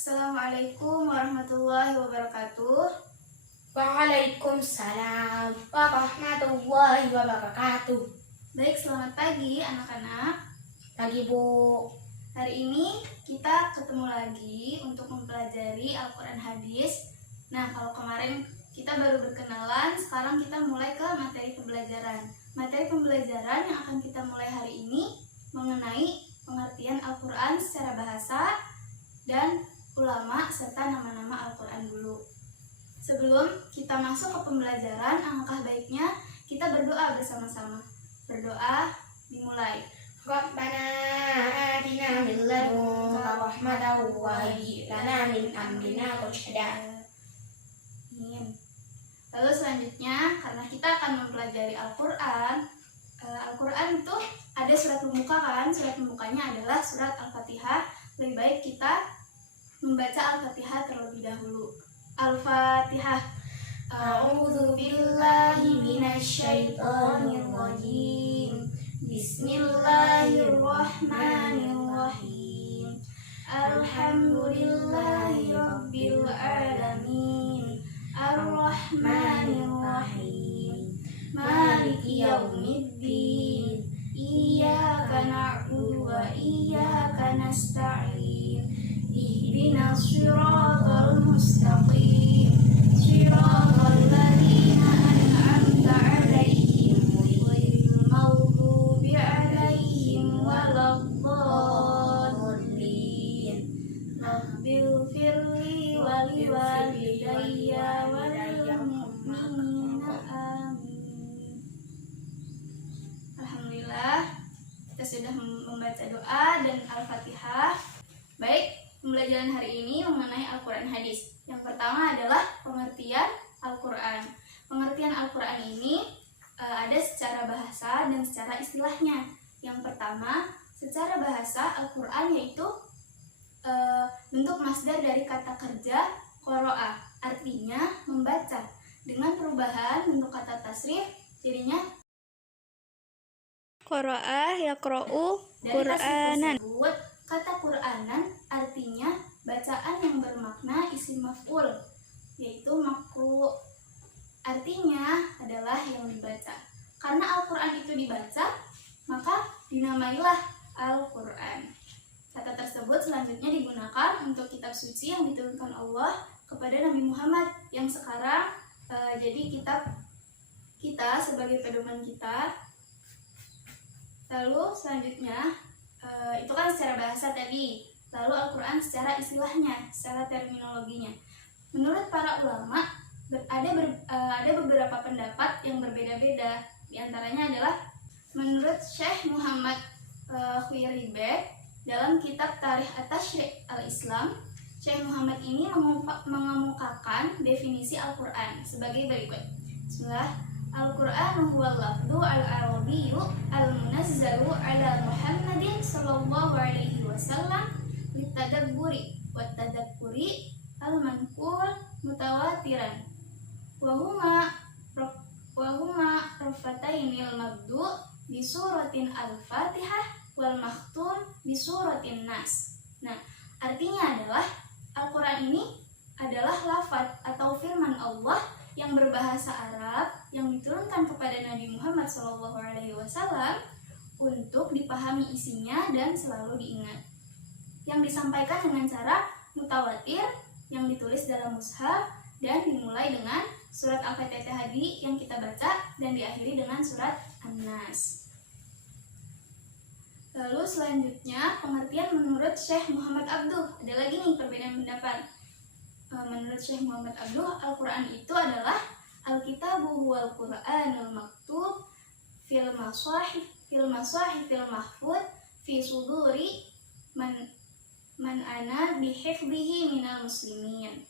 Assalamualaikum warahmatullahi wabarakatuh. Waalaikumsalam warahmatullahi wabarakatuh. Baik, selamat pagi anak-anak. Pagi Bu. Hari ini kita ketemu lagi untuk mempelajari Al-Quran Hadis. Nah, kalau kemarin kita baru berkenalan, sekarang kita mulai ke materi pembelajaran. Materi pembelajaran yang akan kita mulai hari ini mengenai pengertian Al-Quran secara bahasa dan ulama serta nama-nama Al-Quran dulu. Sebelum kita masuk ke pembelajaran, alangkah baiknya kita berdoa bersama-sama. Berdoa dimulai. Rabbana atina min ladunka rahmatan wa hayyi lana min amrina rasyada. Amin. Lalu selanjutnya, karena kita akan mempelajari Al-Quran, Al-Quran itu ada surat pembuka kan? Surat pembukanya adalah surat Al-Fatihah. Lebih baik kita membaca Al-Fatihah terlebih dahulu. Al-Fatihah. A'udzu billahi minasyaitonir rajim. Bismillahirrahmanirrahim. Alhamdulillahi rabbil alamin. Ar-Rahmanir-Rahim. Maliki yaumiddin. Iyyaka na'budu wa iyyaka nasta'in. Ihdinas shiratal mustaqim. Shiratal ladzina an'amta 'alaihim ghairil maghdubi 'alaihim waladdallin. Rabbil firli wa liwalidayya wal mu'minina amin. Alhamdulillah, kita sudah membaca doa dan Al-Fatihah. Baik, pembelajaran hari ini mengenai Al-Quran Hadis. Yang pertama adalah pengertian Al-Quran. Pengertian Al-Quran ini ada secara bahasa dan secara istilahnya. Yang pertama, secara bahasa Al-Quran yaitu bentuk masdar dari kata kerja qoro'ah, artinya membaca. Dengan perubahan bentuk kata tasrif jadinya Qara'a yaqra'u dari Qur'anan. tasrif tersebut, kata Qur'anan artinya bacaan yang bermakna isim maf'ul, yaitu makru. Artinya adalah yang dibaca. Karena Al-Quran itu dibaca, maka dinamailah Al-Quran. Kata tersebut selanjutnya digunakan untuk kitab suci yang diturunkan Allah kepada Nabi Muhammad, yang sekarang jadi kitab kita sebagai pedoman kita. Lalu selanjutnya, itu kan secara bahasa tadi. Lalu Al-Quran secara istilahnya, secara terminologinya. Menurut para ulama, ada beberapa pendapat yang berbeda-beda. Di antaranya adalah menurut Syekh Muhammad Khuyribe dalam kitab Tarikh At-Tasyri' Al-Islam, Syekh Muhammad ini mengemukakan definisi Al-Quran sebagai berikut. Bismillah. Al-Quran huwa lafdhu al-arabiyyu al-munazzalu ala Muhammadin sallallahu alaihi wasallam litadabburi wa tadabburi al-manqul mutawatiran wa huma rafatainil mabdu bi suratin al-Fatihah wal maktum bi suratin Nas. Nah, artinya adalah Al-Quran ini adalah lafaz atau firman Allah yang berbahasa Arab yang diturunkan kepada Nabi Muhammad SAW untuk dipahami isinya dan selalu diingat. Yang disampaikan dengan cara mutawatir yang ditulis dalam mushaf dan dimulai dengan surat Al-Fatihah tadi yang kita baca dan diakhiri dengan surat An-Nas. Lalu selanjutnya pengertian menurut Syekh Muhammad Abduh. Ada lagi nih perbedaan pendapat. Menurut Syekh Muhammad Abduh, Al-Quran itu analah Al-Kitabu wal Qur'anul maktub fil masahif fil mahfud fi suduri man ana bihifdhihi minal muslimin.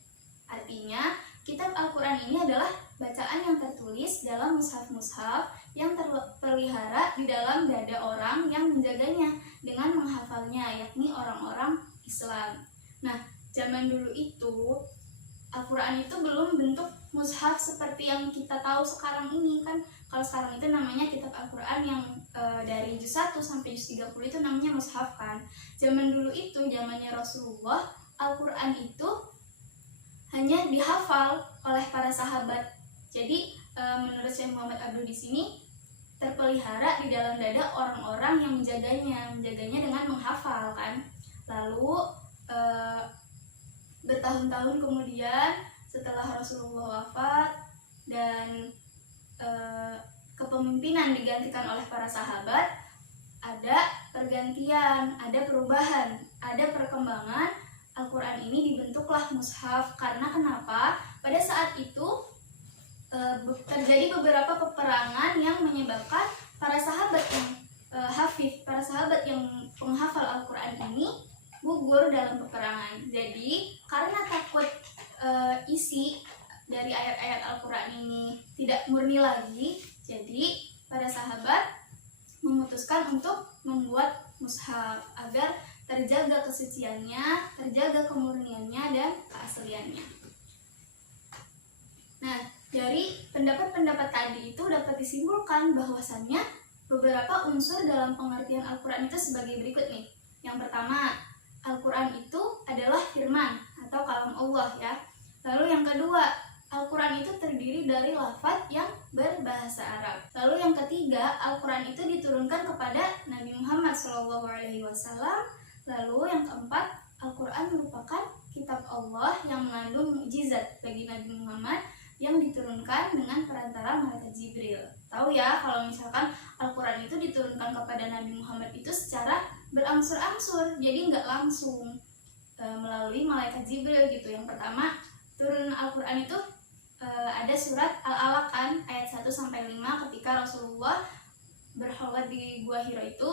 Artinya, kitab Al-Quran ini adalah bacaan yang tertulis dalam mushaf-mushaf yang terpelihara di dalam dada orang yang menjaganya dengan menghafalnya, yakni orang-orang Islam. Nah, zaman dulu itu Al-Quran itu belum bentuk mushaf seperti yang kita tahu sekarang ini kan. Kalau sekarang itu namanya kitab Al-Quran yang dari juz 1 sampai juz 30 itu namanya mushaf kan. Zaman dulu itu, zamannya Rasulullah, Al-Quran itu hanya dihafal oleh para sahabat. Jadi menurut Syekh Muhammad Abduh di sini terpelihara di dalam dada orang-orang yang menjaganya dengan menghafal kan. Lalu bertahun-tahun kemudian setelah Rasulullah wafat dan kepemimpinan digantikan oleh para sahabat, ada pergantian, ada perubahan, ada perkembangan. Al-Quran ini dibentuklah mushaf. Karena kenapa? Pada saat itu terjadi beberapa peperangan yang menyebabkan para sahabat yang hafiz, para sahabat yang penghafal Al-Quran ini gugur dalam peperangan. Jadi karena takut isi dari ayat-ayat Al-Quran ini tidak murni lagi, jadi para sahabat memutuskan untuk membuat mushaf agar terjaga kesuciannya, terjaga kemurniannya dan keasliannya. Nah, dari pendapat-pendapat tadi itu dapat disimpulkan bahwasannya beberapa unsur dalam pengertian Al-Quran itu sebagai berikut nih. Yang pertama, Al-Quran itu adalah firman atau kalam Allah ya. Lalu yang kedua, Al-Quran itu terdiri dari lafaz yang berbahasa Arab. Lalu yang ketiga, Al-Quran itu diturunkan kepada Nabi Muhammad SAW. Lalu yang keempat, Al-Quran merupakan kitab Allah yang mengandung mukjizat bagi Nabi Muhammad yang diturunkan dengan perantara malaikat Jibril. Tahu ya kalau misalkan Al-Quran itu diturunkan kepada Nabi Muhammad itu secara berangsur-angsur, jadi nggak langsung melalui malaikat Jibril gitu. Yang pertama turun Al-Quran itu ada surat Al-Alaq kan, ayat 1-5 ketika Rasulullah berkhalwat di Gua Hira itu,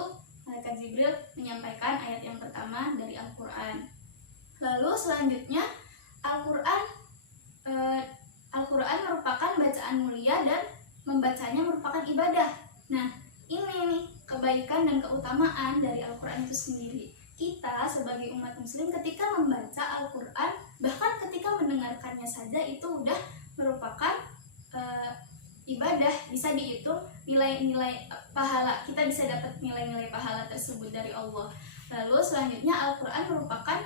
malaikat Jibril menyampaikan ayat yang pertama dari Al-Quran. Lalu selanjutnya Al-Quran merupakan bacaan mulia dan membacanya merupakan ibadah. Nah, ini nih kebaikan dan keutamaan dari Al-Quran itu sendiri. Kita sebagai umat muslim ketika membaca Al-Quran, bahkan ketika mendengarkannya saja itu udah merupakan ibadah, bisa dihitung nilai-nilai pahala, kita bisa dapat nilai-nilai pahala tersebut dari Allah. Lalu selanjutnya Al-Quran merupakan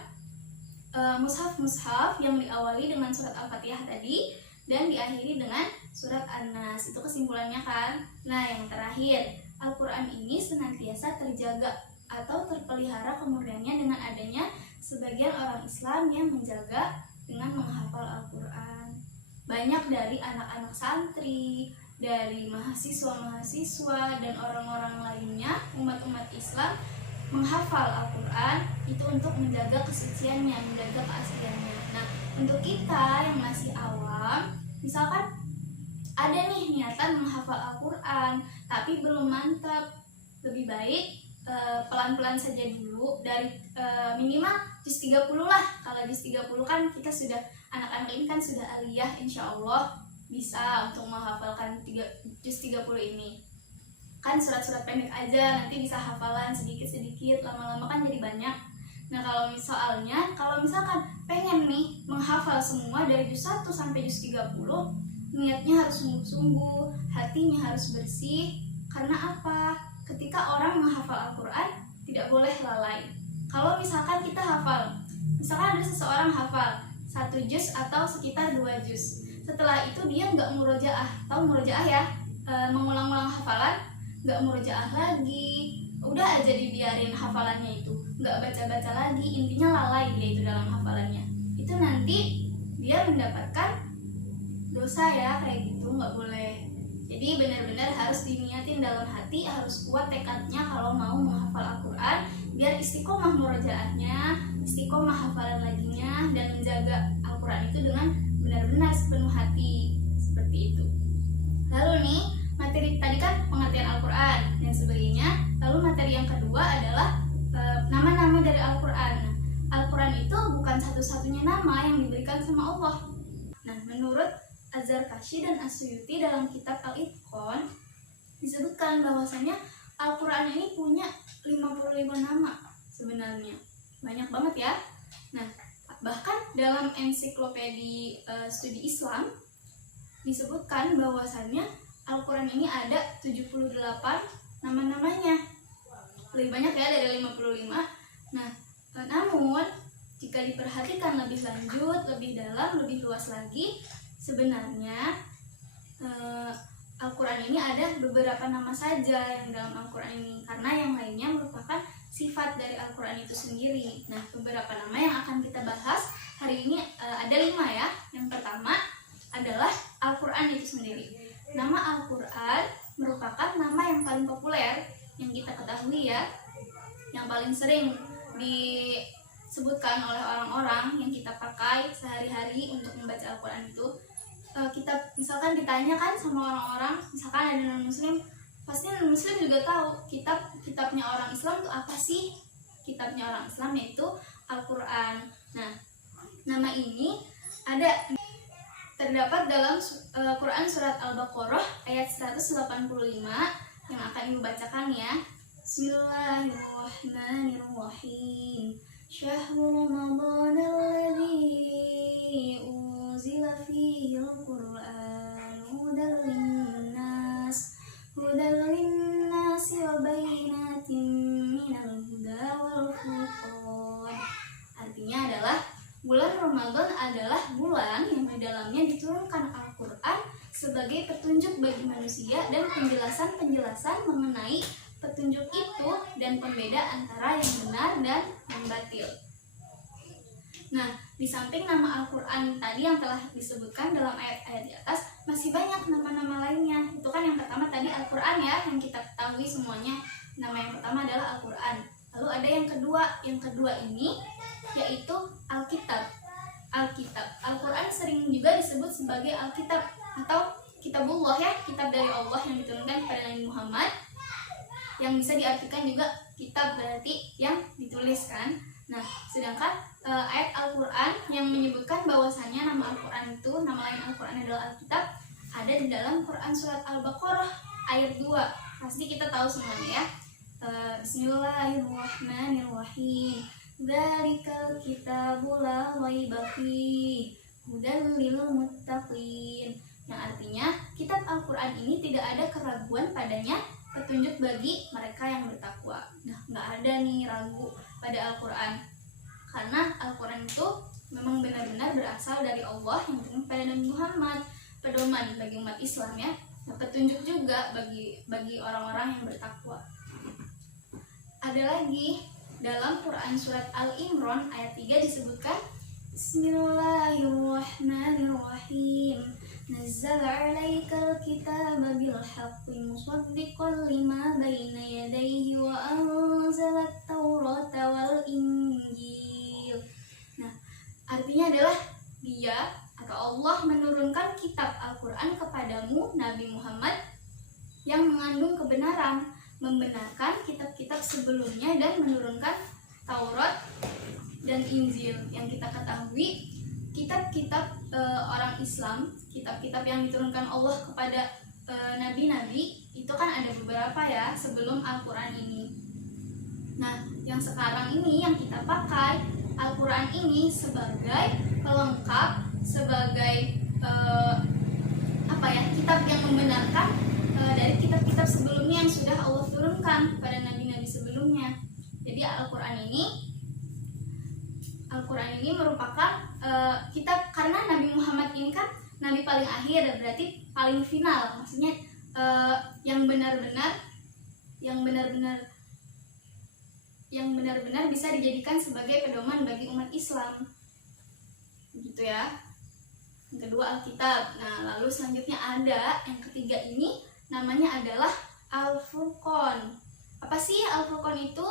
mushaf-mushaf yang diawali dengan surat Al-Fatihah tadi dan diakhiri dengan surat An-Nas. Itu kesimpulannya kan. Nah, yang terakhir, Al-Quran ini senantiasa terjaga atau terpelihara kemurniannya dengan adanya sebagian orang Islam yang menjaga dengan menghafal Al-Quran. Banyak dari anak-anak santri, dari mahasiswa-mahasiswa dan orang-orang lainnya, umat-umat Islam menghafal Al-Quran itu untuk menjaga kesuciannya, menjaga keasliannya. Nah, untuk kita yang masih awam, misalkan ada nih niatan menghafal Al-Quran tapi belum mantap, lebih baik pelan-pelan saja dulu dari minimal juz 30 lah. Kalau juz 30 kan kita sudah, anak-anak ini kan sudah aliyah, insya Allah bisa untuk menghafalkan juz 30 ini. Kan surat-surat pendek aja, nanti bisa hafalan sedikit-sedikit, lama-lama kan jadi banyak. Nah, kalau misalkan pengen nih menghafal semua dari juz 1 sampai juz 30, niatnya harus sungguh-sungguh, hatinya harus bersih. Karena apa? Ketika orang menghafal Al-Quran tidak boleh lalai. Kalau misalkan kita hafal, misalkan ada seseorang hafal 1 juz atau sekitar 2 juz, setelah itu dia nggak murojaah, tahu murojaah ya, mengulang-ulang hafalan, nggak murojaah lagi, udah aja dibiarin hafalannya itu, nggak baca-baca lagi, intinya lalai dia itu dalam hafalannya, itu nanti dia mendapatkan dosa ya, kayak gitu nggak boleh. Jadi benar-benar harus diniatin dalam hati, harus kuat tekadnya kalau mau menghafal Al-Quran, biar istiqomah murojaahnya, istiqomah hafalan laginya, dan menjaga Al-Quran itu dengan benar-benar sepenuh hati, seperti itu. Lalu nih, materi tadi kan pengertian Al-Quran dan sebagainya. Lalu materi yang kedua adalah nama-nama dari Al-Quran. Al-Quran itu bukan satu-satunya nama yang diberikan sama Allah. Nah, menurut Az-Zarkashi dan As-Suyuti dalam kitab Al-Itqan disebutkan bahwasanya Al-Quran ini punya 55 nama sebenarnya. Banyak banget ya. Nah, bahkan dalam ensiklopedi studi Islam disebutkan bahwasannya Al-Quran ini ada 78 nama-namanya. Lebih banyak ya dari 55. Nah, namun jika diperhatikan lebih lanjut, lebih dalam, lebih luas lagi, sebenarnya Al-Quran ini ada beberapa nama saja yang dalam Al-Quran ini, karena yang lainnya merupakan sifat dari Al-Quran itu sendiri. Nah, beberapa nama yang akan kita bahas hari ini ada 5 ya. Yang pertama adalah Al-Quran itu sendiri. Nama Al-Quran merupakan nama yang paling populer yang kita ketahui ya, yang paling sering disebutkan oleh orang-orang yang kita pakai sehari-hari untuk membaca Al-Quran itu. Kita misalkan ditanya kan sama orang-orang, misalkan ada non-muslim, pasti non-muslim juga tahu kitabnya orang Islam itu apa sih? Kitabnya orang Islam yaitu Al-Quran. Nah, nama ini terdapat dalam Quran surat Al-Baqarah ayat 185 yang akan Ibu bacakan ya. Bismillahirrahmanirrahim. Syahrul Ramadan alladzi unzila fihi al-Qur'an hudan linnas wa bayyinatin minal huda wal furqan. Artinya adalah bulan Ramadan adalah bulan yang di dalamnya diturunkan Al-Quran sebagai petunjuk bagi manusia dan penjelasan-penjelasan mengenai petunjuk itu dan pembeda antara yang benar dan yang batil. Nah, di samping nama Al-Quran tadi yang telah disebutkan dalam ayat-ayat di atas, masih banyak nama-nama lainnya. Itu kan yang pertama tadi Al-Quran ya, yang kita ketahui semuanya. Nama yang pertama adalah Al-Quran. Lalu ada yang kedua. Yang kedua ini yaitu Alkitab. Al-Quran sering juga disebut sebagai Alkitab atau Kitabullah ya, kitab dari Allah yang diturunkan kepada Nabi Muhammad, yang bisa diartikan juga kitab berarti yang dituliskan. Nah, sedangkan ayat Al-Quran yang menyebutkan bahwasannya nama Al-Quran itu, nama lain Al-Quran adalah Alkitab, ada di dalam Quran surat Al-Baqarah ayat 2. Pasti kita tahu semuanya ya. Bismillahirrahmanirrahim. Dzalikal kitabu la raiba fihi hudan lil muttaqin. Yang artinya kitab Al-Quran ini tidak ada keraguan padanya, petunjuk bagi mereka yang bertakwa. Nah, nggak ada nih ragu pada Al-Quran, karena Al-Quran itu memang benar-benar berasal dari Allah yang turun pada Nabi Muhammad, pedoman bagi umat Islam ya, nah, petunjuk juga bagi orang-orang yang bertakwa. Ada lagi dalam Quran surat Al-Imran ayat 3 disebutkan Bismillahirrahmanirrahim. Nazzala 'alaikal kitaba bil haqqi musaddiqan lima baina yadayhi wa anzalat taurata wal injil. Nah, artinya adalah Dia atau Allah menurunkan kitab Al-Quran kepadamu Nabi Muhammad yang mengandung kebenaran, membenarkan kitab-kitab sebelumnya dan menurunkan Taurat dan Injil. Yang kita ketahui kitab-kitab orang Islam, kitab-kitab yang diturunkan Allah kepada nabi-nabi itu kan ada beberapa ya sebelum Al-Quran ini. Nah, yang sekarang ini yang kita pakai Al-Quran ini sebagai pelengkap, sebagai kitab yang membenarkan dari kitab-kitab sebelumnya yang sudah Allah turunkan kepada nabi-nabi sebelumnya. Jadi Al-Quran ini merupakan kitab, karena Nabi Muhammad ini kan Nabi paling akhir, berarti paling final. Maksudnya yang benar-benar bisa dijadikan sebagai pedoman bagi umat Islam, gitu ya. Yang kedua Alkitab. Nah, lalu selanjutnya ada yang ketiga ini, namanya adalah Al-Furqan. Apa sih Al-Furqan itu?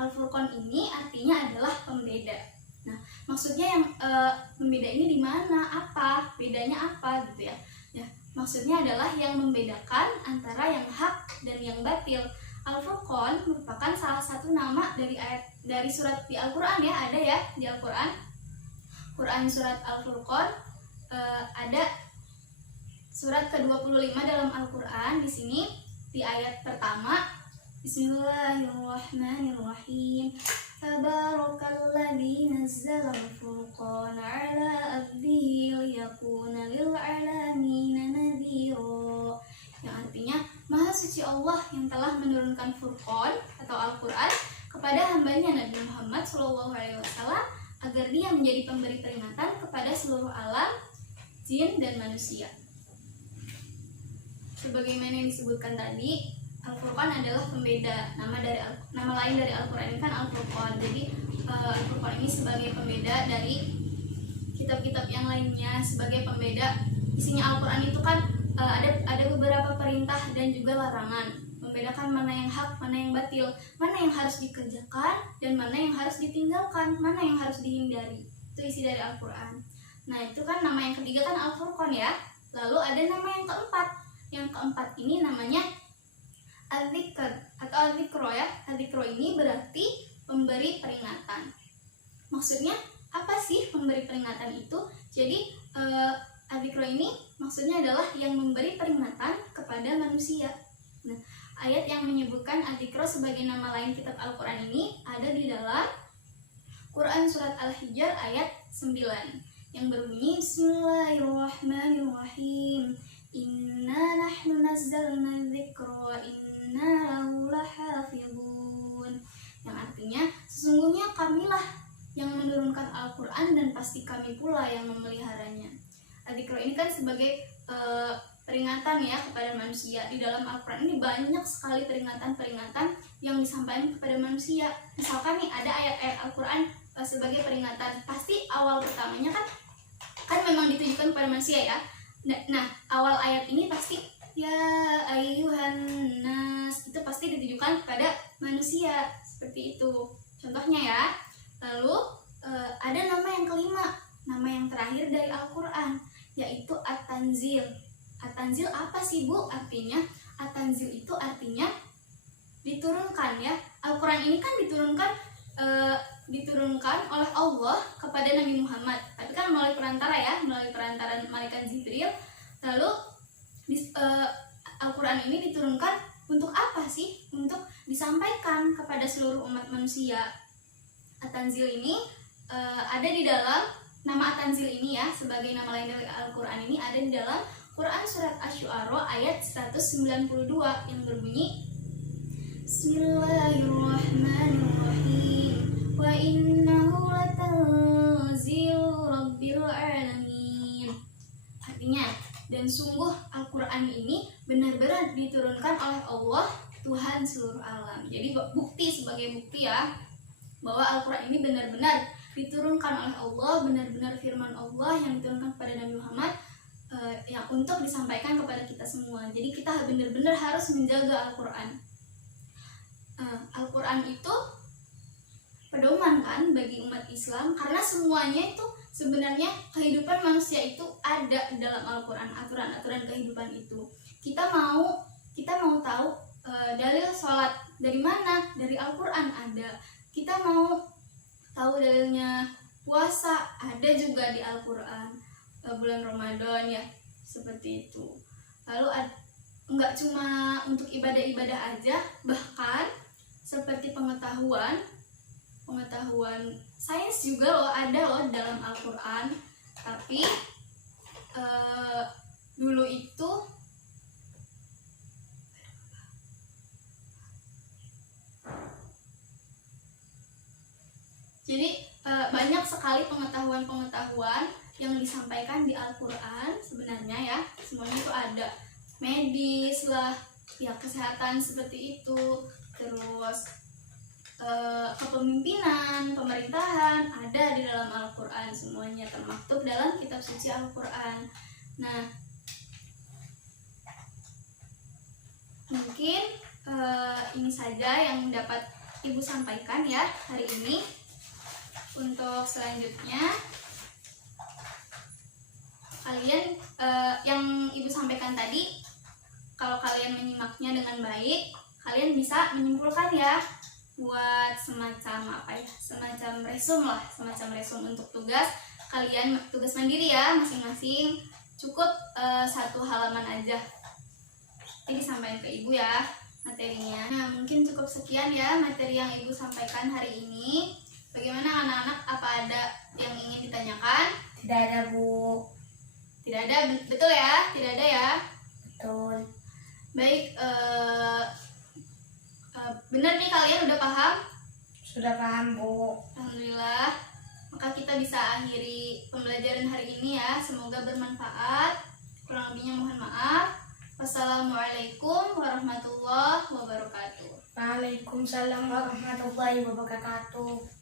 Al-Furqan ini artinya adalah pembeda. Nah, maksudnya yang pembeda ini di mana? Apa? Bedanya apa gitu ya? Ya, maksudnya adalah yang membedakan antara yang hak dan yang batil. Al-Furqan merupakan salah satu nama dari surat di Al-Qur'an ya, ada ya di Al-Qur'an. Quran surat Al-Furqan ada surat ke-25 dalam Al-Qur'an. Di sini di ayat pertama, Bismillahirrahmanirrahim. Tabarakalladzi nazzala al-furqana 'ala 'abdihi liyakuna lil 'alamin nadhira. Yang artinya Maha suci Allah yang telah menurunkan Furqan atau Al-Qur'an kepada hambanya Nabi Muhammad SAW agar dia menjadi pemberi peringatan kepada seluruh alam, jin dan manusia. Sebagaimana yang disebutkan tadi, Al-Furqan adalah pembeda. Nama lain dari Al-Quran ini kan Al-Furqan. Jadi Al-Furqan ini sebagai pembeda dari kitab-kitab yang lainnya, sebagai pembeda. Isinya Al-Quran itu kan ada beberapa perintah dan juga larangan, membedakan mana yang hak, mana yang batil, mana yang harus dikerjakan dan mana yang harus ditinggalkan, mana yang harus dihindari. Itu isi dari Al-Quran. Nah, itu kan nama yang ketiga kan Al-Furqan ya. Lalu ada nama yang keempat. Yang keempat ini namanya Al-Dzikr atau Al-Dzikro ya. Al-Dzikro ini berarti pemberi peringatan. Maksudnya apa sih pemberi peringatan itu? Jadi Al-Dzikro ini maksudnya adalah yang memberi peringatan kepada manusia. Nah, ayat yang menyebutkan Al-Dzikro sebagai nama lain kitab Al-Quran ini ada di dalam Quran surat Al-Hijr ayat 9 yang berbunyi Bismillahirrahmanirrahim. Inna nahnu nazzalna dzikra wa inna lahu lahafizun. Yang artinya sesungguhnya kamilah yang menurunkan Al-Quran dan pasti kami pula yang memeliharanya. Al-Dzikr ini kan sebagai peringatan ya kepada manusia. Di dalam Al-Quran ini banyak sekali peringatan-peringatan yang disampaikan kepada manusia. Misalkan nih ada ayat-ayat Al-Quran sebagai peringatan, pasti awal pertamanya kan memang ditujukan kepada manusia ya. Nah, awal ayat ini pasti ya ayyuhan nas, itu pasti ditujukan kepada manusia, seperti itu contohnya ya. Lalu ada nama yang kelima, nama yang terakhir dari Al-Quran, yaitu At-Tanzil. At-Tanzil apa sih Bu? Artinya At-Tanzil itu artinya diturunkan ya. Al-Quran ini kan diturunkan oleh Allah kepada Nabi Muhammad, tapi kan melalui perantara ya, melalui perantara malaikat Jibril. Lalu Al-Quran ini diturunkan untuk apa sih? Untuk disampaikan kepada seluruh umat manusia. At-Tanzil ini ada di dalam nama At-Tanzil ini ya, sebagai nama lain dari Al-Quran ini ada di dalam Quran surat Asy-Syu'ara ayat 192 yang berbunyi Bismillahirrahmanirrahim. Wa innahu latanzilu rabbil alamin. Artinya, dan sungguh Al-Quran ini benar-benar diturunkan oleh Allah, Tuhan seluruh alam. Jadi sebagai bukti ya bahwa Al-Quran ini benar-benar diturunkan oleh Allah, benar-benar firman Allah yang diturunkan kepada Nabi Muhammad yang untuk disampaikan kepada kita semua. Jadi kita benar-benar harus menjaga Al-Quran. Al-Quran itu pedoman kan bagi umat Islam, karena semuanya itu sebenarnya kehidupan manusia itu ada di dalam Al-Quran, aturan-aturan kehidupan itu. Kita mau tahu dalil sholat dari mana? Dari Al-Quran ada. Kita mau tahu dalilnya puasa, ada juga di Al-Quran. Bulan Ramadan ya, seperti itu. Lalu enggak cuma untuk ibadah-ibadah aja, bahkan seperti pengetahuan sains juga loh, ada loh dalam Al-Quran. Tapi dulu itu jadi banyak sekali pengetahuan yang disampaikan di Al-Quran sebenarnya ya. Semuanya itu ada, medis lah ya, kesehatan seperti itu, terus kepemimpinan, pemerintahan ada di dalam Al-Quran, semuanya termaktub dalam kitab suci Al-Quran. Nah, mungkin ini saja yang dapat Ibu sampaikan ya hari ini. Untuk selanjutnya, kalian yang Ibu sampaikan tadi, kalau kalian menyimaknya dengan baik, kalian bisa menyimpulkan ya, buat semacam resum untuk tugas kalian, tugas mandiri ya, masing-masing cukup 1 halaman aja. Ini disampaikan ke Ibu ya materinya. Nah, mungkin cukup sekian ya materi yang Ibu sampaikan hari ini. Bagaimana anak-anak, apa ada yang ingin ditanyakan? Tidak ada Bu. Tidak ada, betul ya? Tidak ada ya? Betul. Baik, benar nih kalian udah paham? Sudah paham Bu. Alhamdulillah. Maka kita bisa akhiri pembelajaran hari ini ya. Semoga bermanfaat. Kurang lebihnya mohon maaf. Wassalamualaikum warahmatullahi wabarakatuh. Waalaikumsalam warahmatullahi wabarakatuh.